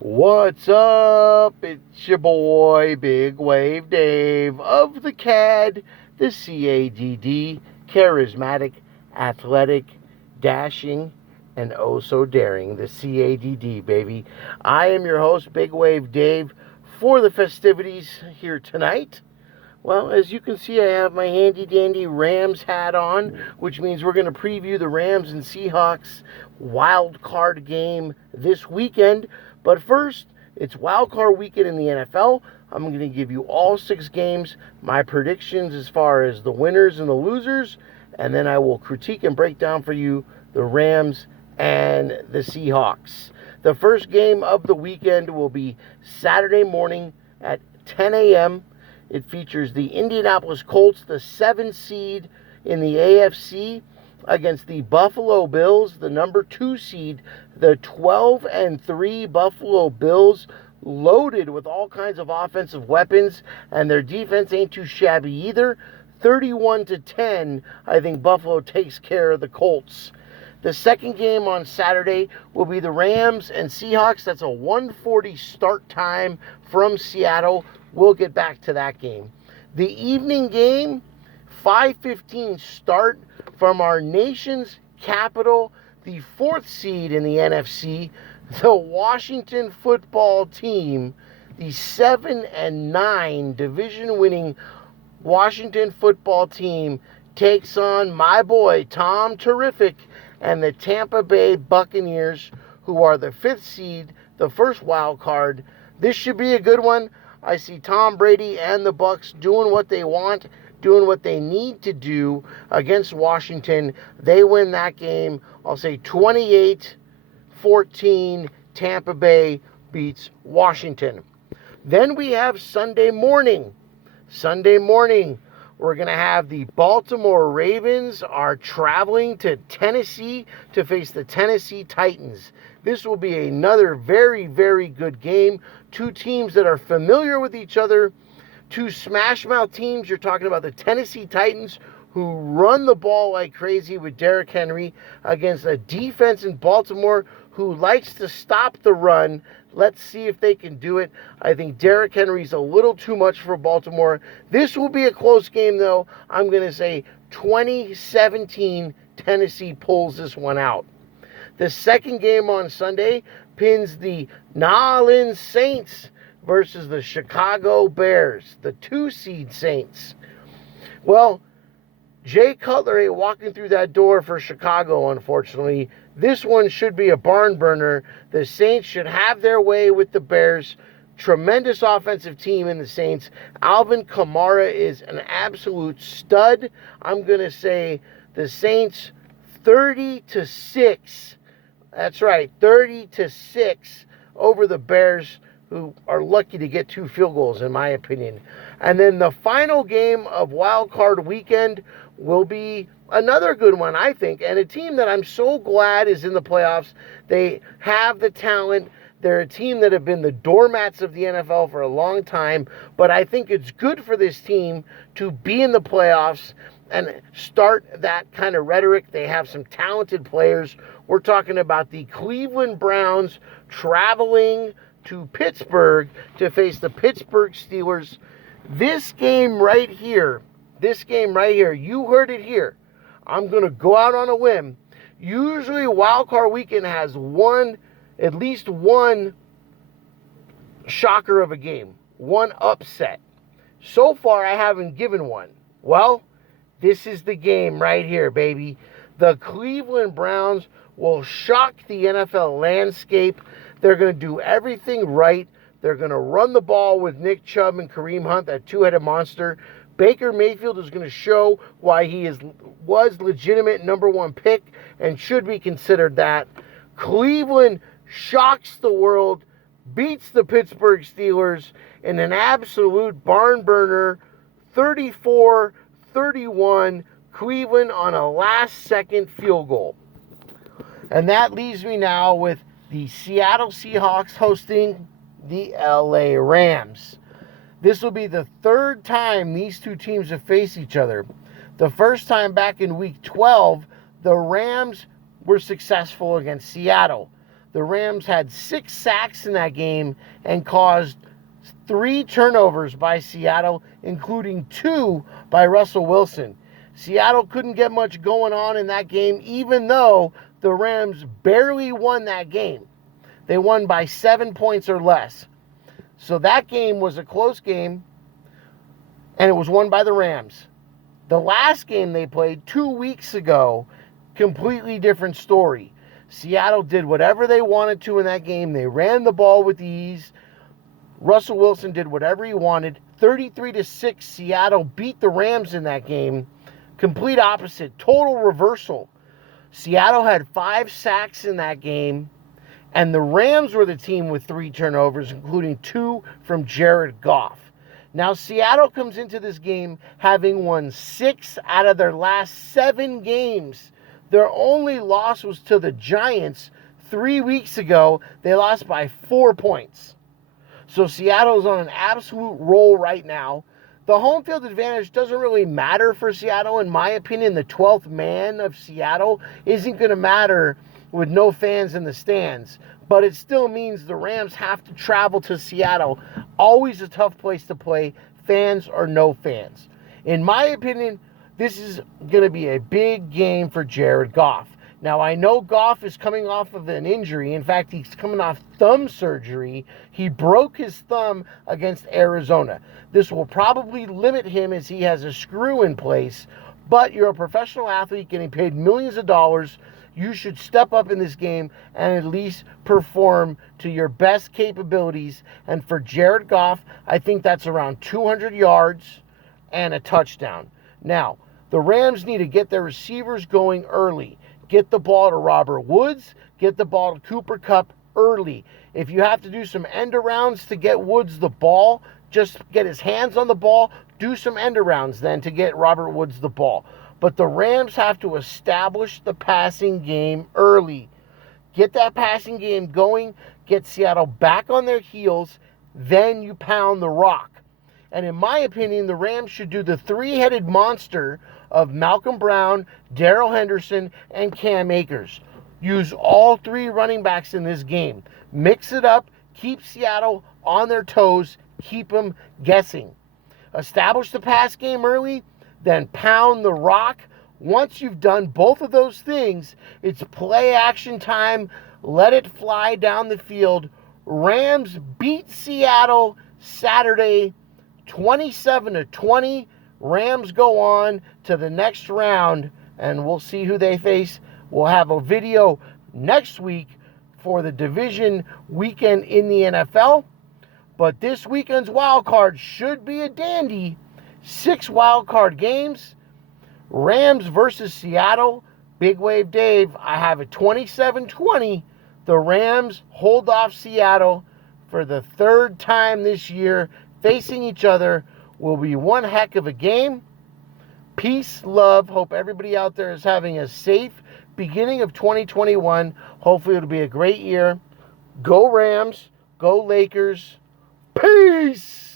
What's up? It's your boy, Big Wave Dave of the CAD, the CADD, charismatic, athletic, dashing, and oh so daring, the CADD, baby. I am your host, Big Wave Dave, for the festivities here tonight. Well, as you can see, I have my handy dandy Rams hat on, which means we're going to preview the Rams and Seahawks wild card game this weekend. But first, it's wild card weekend in the NFL. I'm going to give you all 6 games, my predictions as far as the winners and the losers, and then I will critique and break down for you the Rams and the Seahawks. The first game of the weekend will be Saturday morning at 10 a.m. It features the Indianapolis Colts, the 7 seed in the AFC, against the Buffalo Bills, the number 2 seed, the 12-3 Buffalo Bills, loaded with all kinds of offensive weapons, and their defense ain't too shabby either. 31-10, I think Buffalo takes care of the Colts. The second game on Saturday will be the Rams and Seahawks. That's a 1:40 start time from Seattle. We'll get back to that game. The evening game, 5:15 start from our nation's capital, the 4th seed in the NFC, the Washington football team, the 7-9 division-winning Washington football team takes on my boy Tom Terrific and the Tampa Bay Buccaneers, who are the 5th seed, the first wild card. This should be a good one. I see Tom Brady and the Bucs doing what they want, doing what they need to do against Washington. They win that game. I'll say 28-14, Tampa Bay beats Washington. Then we have Sunday morning. Sunday morning, we're going to have the Baltimore Ravens are traveling to Tennessee to face the Tennessee Titans. This will be another very, very good game. Two teams that are familiar with each other. Two smash-mouth teams. You're talking about the Tennessee Titans, who run the ball like crazy with Derrick Henry, against a defense in Baltimore who likes to stop the run. Let's see if they can do it. I think Derrick Henry's a little too much for Baltimore. This will be a close game, though. I'm going to say 2017, Tennessee pulls this one out. The second game on Sunday pins the New Orleans Saints versus the Chicago Bears, the 2 seed Saints. Well, Jay Cutler ain't walking through that door for Chicago, unfortunately. This one should be a barn burner. The Saints should have their way with the Bears. Tremendous offensive team in the Saints. Alvin Kamara is an absolute stud. I'm going to say the Saints 30-6. That's right, 30-6 over the Bears, who are lucky to get 2 field goals, in my opinion. And then the final game of Wild Card Weekend will be another good one, I think, and a team that I'm so glad is in the playoffs. They have the talent. They're a team that have been the doormats of the NFL for a long time, but I think it's good for this team to be in the playoffs and start that kind of rhetoric. They have some talented players. We're talking about the Cleveland Browns traveling to Pittsburgh to face the Pittsburgh Steelers. This game right here, you heard it here. I'm going to go out on a whim. Usually Wild Card Weekend has at least one shocker of a game, one upset. So far, I haven't given one. Well, this is the game right here, baby. The Cleveland Browns will shock the NFL landscape. They're going to do everything right. They're going to run the ball with Nick Chubb and Kareem Hunt, that two-headed monster. Baker Mayfield is going to show why he was legitimate number 1 pick and should be considered that. Cleveland shocks the world, beats the Pittsburgh Steelers in an absolute barn burner, 34-31, Cleveland on a last-second field goal. And that leaves me now with the Seattle Seahawks hosting the LA Rams. This will be the 3rd time these two teams have faced each other. The first time back in Week 12, the Rams were successful against Seattle. The Rams had 6 sacks in that game and caused 3 turnovers by Seattle, including 2 by Russell Wilson. Seattle couldn't get much going on in that game, even though the Rams barely won that game. They won by 7 points or less. So that game was a close game, and it was won by the Rams. The last game they played 2 weeks ago, completely different story. Seattle did whatever they wanted to in that game. They ran the ball with ease. Russell Wilson did whatever he wanted. 33-6, Seattle beat the Rams in that game. Complete opposite, total reversal. Seattle had 5 sacks in that game, and the Rams were the team with 3 turnovers, including 2 from Jared Goff. Now, Seattle comes into this game having won 6 out of their last 7 games. Their only loss was to the Giants 3 weeks ago. They lost by 4 points. So Seattle's on an absolute roll right now. The home field advantage doesn't really matter for Seattle. In my opinion, the 12th man of Seattle isn't going to matter with no fans in the stands. But it still means the Rams have to travel to Seattle. Always a tough place to play, fans or no fans. In my opinion, this is going to be a big game for Jared Goff. Now, I know Goff is coming off of an injury. In fact, he's coming off thumb surgery. He broke his thumb against Arizona. This will probably limit him as he has a screw in place. But you're a professional athlete getting paid millions of dollars. You should step up in this game and at least perform to your best capabilities. And for Jared Goff, I think that's around 200 yards and a touchdown. Now, the Rams need to get their receivers going early. Get the ball to Robert Woods. Get the ball to Cooper Kupp early. If you have to do some end arounds to get Woods the ball, just get his hands on the ball. Do some end arounds then to get Robert Woods the ball. But the Rams have to establish the passing game early. Get that passing game going. Get Seattle back on their heels. Then you pound the rock. And in my opinion, the Rams should do the 3-headed monster of Malcolm Brown, Darrell Henderson, and Cam Akers. Use all 3 running backs in this game. Mix it up. Keep Seattle on their toes. Keep them guessing. Establish the pass game early, then pound the rock. Once you've done both of those things, it's play action time. Let it fly down the field. Rams beat Seattle Saturday 27-20. Rams go on to the next round, and we'll see who they face. We'll have a video next week for the division weekend in the NFL. But this weekend's wild card should be a dandy. 6 wild card games. Rams versus Seattle. Big Wave Dave, I have it 27-20. The Rams hold off Seattle for the 3rd time this year. Facing each other will be one heck of a game. Peace, love. Hope everybody out there is having a safe beginning of 2021. Hopefully it'll be a great year. Go Rams. Go Lakers. Peace.